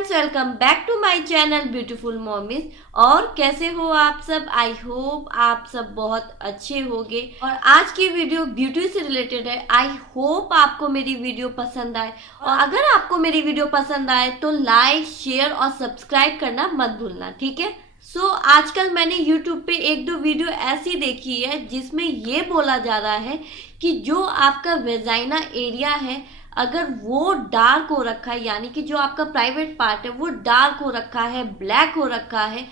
Friends, welcome back to my channel beautiful mommies. और कैसे हो आप सब? आई होप आप सब बहुत अच्छे होंगे। और आज की वीडियो ब्यूटी से रिलेटेड है। आई होप आपको मेरी वीडियो पसंद आए, और अगर आपको मेरी वीडियो पसंद आए तो लाइक, शेयर और सब्सक्राइब करना मत भूलना, ठीक है। आजकल मैंने YouTube पे एक दो वीडियो ऐसी देखी है जिसमें ये बोला जा रहा है कि जो आपका वेजाइना एरिया है, अगर वो डार्क हो रखा है, यानी कि जो आपका प्राइवेट पार्ट है वो डार्क हो रखा है, ब्लैक हो रखा है,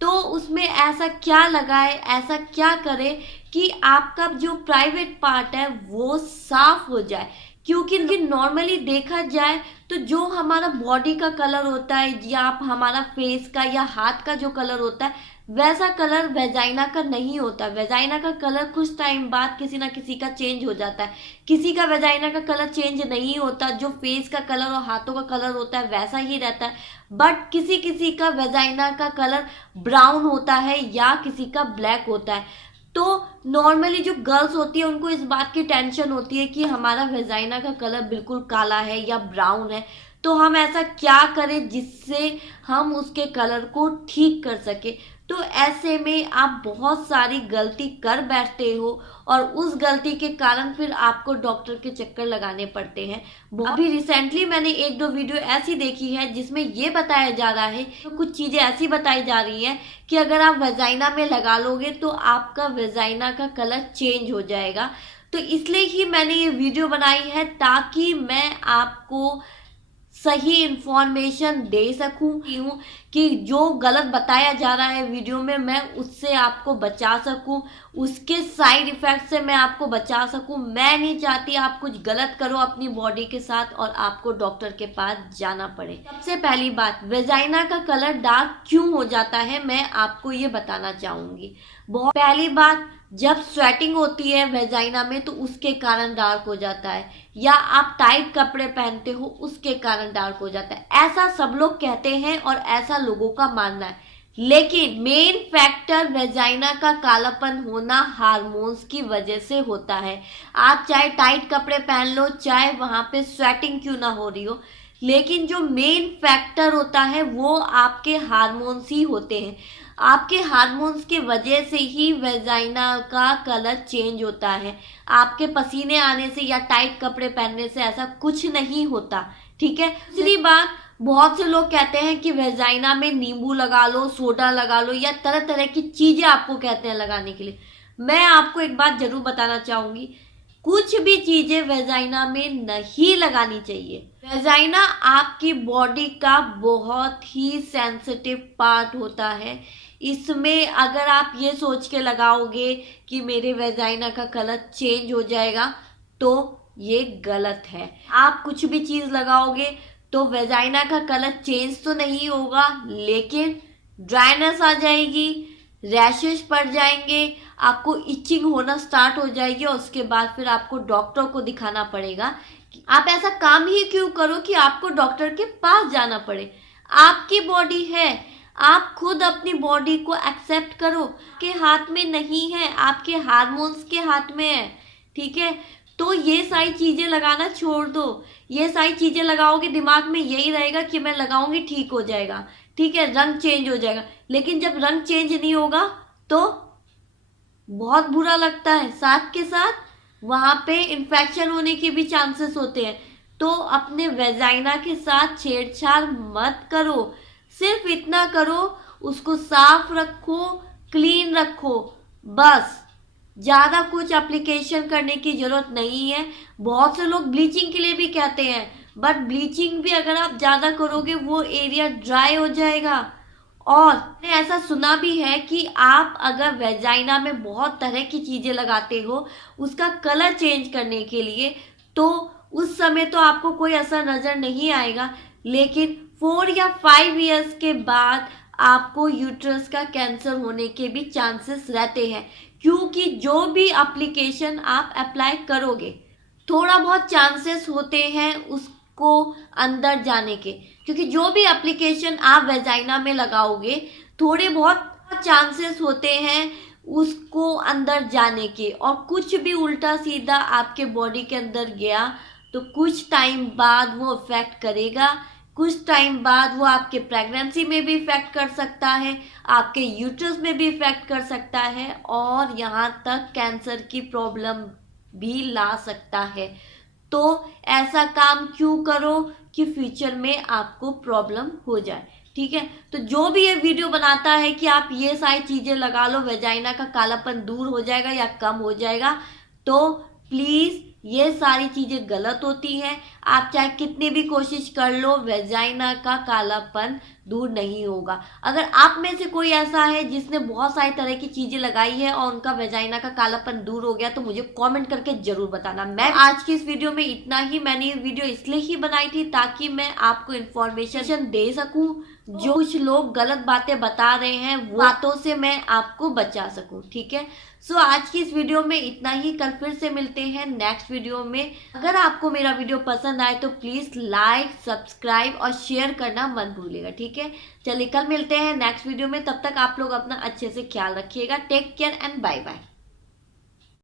तो उसमें ऐसा क्या लगाए, ऐसा क्या करे कि आपका जो प्राइवेट पार्ट है वो साफ हो जाए। क्योंकि नॉर्मली देखा जाए तो जो हमारा बॉडी का कलर होता है या हमारा फेस का या हाथ का जो कलर होता है, वैसा कलर वेजाइना का नहीं होता। वेजाइना का कलर कुछ टाइम बाद किसी ना किसी का चेंज हो जाता है। किसी का वेजाइना का कलर चेंज नहीं होता, जो फेस का कलर और हाथों का कलर होता है वैसा ही रहता है। बट किसी किसी का वेजाइना का कलर ब्राउन होता है या किसी का ब्लैक होता है। तो नॉर्मली जो गर्ल्स होती है उनको इस बात की टेंशन होती है कि हमारा वेजाइना का कलर बिल्कुल काला है या ब्राउन है, तो हम ऐसा क्या करें जिससे हम उसके कलर को ठीक कर सके। तो ऐसे में आप बहुत सारी गलती कर बैठते हो और उस गलती के कारण फिर आपको डॉक्टर के चक्कर लगाने पड़ते हैं। अभी रिसेंटली मैंने एक दो वीडियो ऐसी देखी है जिसमें ये बताया जा रहा है, तो कुछ चीज़ें ऐसी बताई जा रही हैं कि अगर आप वेजाइना में लगा लोगे तो आपका वेजाइना का कलर चेंज हो जाएगा। तो इसलिए ही मैंने ये वीडियो बनाई है ताकि मैं आपको सही इंफॉर्मेशन दे सकूं कि जो गलत बताया जा रहा है वीडियो में मैं उससे आपको बचा सकूं, उसके साइड इफेक्ट से मैं आपको बचा सकूं। मैं नहीं चाहती आप कुछ गलत करो अपनी बॉडी के साथ और आपको डॉक्टर के पास जाना पड़े। सबसे पहली बात, वेजाइना का कलर डार्क क्यों हो जाता है मैं आपको ये बताना चाहूंगी। बहुत पहली बात, जब स्वेटिंग होती है वेजाइना में तो उसके कारण डार्क हो जाता है, या आप टाइट कपड़े पहनते हो उसके कारण डार्क हो जाता है। ऐसा सब लोग कहते हैं और ऐसा लोगों का मानना है, लेकिन मेन फैक्टर वेजाइना का कालापन होना हार्मोन्स की वजह से होता है। आप चाहे टाइट कपड़े पहन लो, चाहे वहां पे स्वेटिंग क्यों ना हो रही हो, लेकिन जो मेन फैक्टर होता है वो आपके हार्मोन्स ही होते हैं। आपके हार्मोन्स के वजह से ही वेजाइना का कलर चेंज होता है। आपके पसीने आने से या टाइट कपड़े पहनने से ऐसा कुछ नहीं होता, ठीक है। दूसरी बात, बहुत से लोग कहते हैं कि वेजाइना में नींबू लगा लो, सोडा लगा लो, या तरह तरह की चीजें आपको कहते हैं लगाने के लिए। मैं आपको एक बात जरूर बताना चाहूंगी, कुछ भी चीजें वेजाइना में नहीं लगानी चाहिए। वेजाइना आपकी बॉडी का बहुत ही सेंसिटिव पार्ट होता है। इसमें अगर आप ये सोच के लगाओगे कि मेरे वेजाइना का कलर चेंज हो जाएगा तो ये गलत है। आप कुछ भी चीज लगाओगे तो वेजाइना का कलर चेंज तो नहीं होगा, लेकिन ड्राइनेस आ जाएगी, रैशेस पड़ जाएंगे, आपको इचिंग होना स्टार्ट हो जाएगी, और उसके बाद फिर आपको डॉक्टर को दिखाना पड़ेगा। आप ऐसा काम ही क्यों करो कि आपको डॉक्टर के पास जाना पड़े। आपकी बॉडी है, आप खुद अपनी बॉडी को एक्सेप्ट करो। के हाथ में नहीं है, आपके हार्मोन्स के हाथ में है, ठीक है। तो ये सारी चीजें लगाना छोड़ दो। ये सारी चीजें लगाओगे, दिमाग में यही रहेगा कि मैं लगाऊंगी ठीक हो जाएगा, ठीक है, रंग चेंज हो जाएगा। लेकिन जब रंग चेंज नहीं होगा तो बहुत बुरा लगता है, साथ के साथ वहां पे इन्फेक्शन होने के भी चांसेस होते हैं। तो अपने वेजाइना के साथ छेड़छाड़ मत करो। सिर्फ इतना करो, उसको साफ रखो, क्लीन रखो, बस। ज्यादा कुछ एप्लीकेशन करने की जरूरत नहीं है। बहुत से लोग ब्लीचिंग के लिए भी कहते हैं, बट ब्लीचिंग भी अगर आप ज्यादा करोगे वो एरिया ड्राई हो जाएगा। और मैंने ऐसा सुना भी है कि आप अगर वेजाइना में बहुत तरह की चीजें लगाते हो उसका कलर चेंज करने के लिए, तो उस समय तो आपको कोई असर नजर नहीं आएगा, लेकिन 4 या 5 इयर्स के बाद आपको यूट्रस का कैंसर होने के भी चांसेस रहते हैं। क्योंकि जो भी एप्लीकेशन आप अप्लाई करोगे थोड़ा बहुत चांसेस होते हैं उसको अंदर जाने के, क्योंकि जो भी एप्लीकेशन आप वेजाइना में लगाओगे थोड़े बहुत चांसेस होते हैं उसको अंदर जाने के। और कुछ भी उल्टा सीधा आपके बॉडी के अंदर गया तो कुछ टाइम बाद वो इफेक्ट करेगा, कुछ टाइम बाद वो आपके प्रेगनेंसी में भी इफेक्ट कर सकता है, आपके यूट्रस में भी इफेक्ट कर सकता है और यहाँ तक कैंसर की प्रॉब्लम भी ला सकता है। तो ऐसा काम क्यों करो कि फ्यूचर में आपको प्रॉब्लम हो जाए। ठीक है, तो जो भी ये वीडियो बनाता है कि आप ये सारी चीजें लगा लो, वेजाइना का कालापन दूर हो जाएगा या कम हो जाएगा, तो प्लीज ये सारी चीजें गलत होती हैं। आप चाहे कितनी भी कोशिश कर लो, वेजाइना का कालापन दूर नहीं होगा। अगर आप में से कोई ऐसा है जिसने बहुत सारी तरह की चीजें लगाई है और उनका वेजाइना का कालापन दूर हो गया, तो मुझे कमेंट करके जरूर बताना। मैं आज की इस वीडियो में इतना ही। मैंने ये वीडियो इसलिए ही बनाई थी ताकि मैं आपको इन्फॉर्मेशन दे सकूं। जो कुछ लोग गलत बातें बता रहे हैं वो बातों से मैं आपको बचा सकूं। ठीक है, सो आज की इस वीडियो में इतना ही। कल फिर से मिलते हैं नेक्स्ट वीडियो में। अगर आपको मेरा वीडियो पसंद आए तो प्लीज लाइक, सब्सक्राइब और शेयर करना मत भूलिएगा। ठीक है, चलिए कल मिलते हैं नेक्स्ट वीडियो में। तब तक आप लोग अपना अच्छे से ख्याल रखिएगा। Take care and bye bye.